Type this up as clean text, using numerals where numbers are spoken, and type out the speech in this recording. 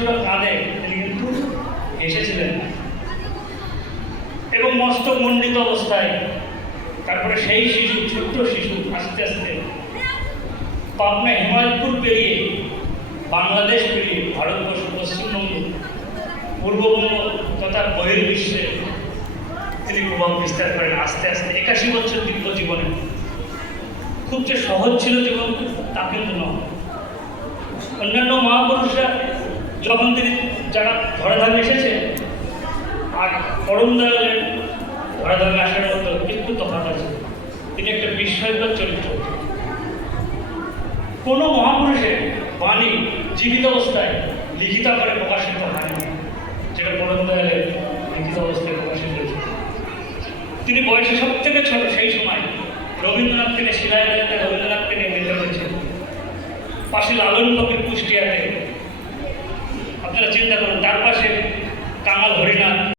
শিশুরা কাঁদে তিনি কিন্তু হেসেছিলেন এবং মস্তক মণ্ডিত অবস্থায়। তারপরে সেই শিশু, ছোট্ট শিশু, আস্তে আস্তে পাবনা হিমালয়পুর পেরিয়ে, বাংলাদেশ পেরিয়ে, ভারতবর্ষ, পশ্চিমবঙ্গ, পূর্ববঙ্গ তথা বহির্বিশ্বে তিনি প্রভাব বিস্তার করেন আস্তে আস্তে। 81 বছর দীর্ঘ জীবনে খুব যে সহজ ছিল জীবন তা কিন্তু নয়। অন্যান্য মহাপুরুষরা যখন তিনি যারা ধরাধামে এসেছে আর পরম দয়ালের ধরাধামে আসার মতো কিন্তু তফাৎ আছে। তিনি একটা বিস্ময়কর চরিত্র। কোনো মহাপুরুষের বাণী জীবিত অবস্থায় লিখিত আকারে প্রকাশিত হয়নি, যেটা পরম দয়ালের লিখিত অবস্থায় প্রকাশিত হয়েছে। তিনি বয়সে সব থেকে ছোট, সেই সময় রবীন্দ্রনাথকে নিয়ে শিলাইদা রবীন্দ্রনাথকে নিয়ে মৃত হয়েছে। পাশে লালন ফকির কুষ্টিয়াতে, আপনারা চিন্তা করুন, তার পাশে কাঙাল হরিণ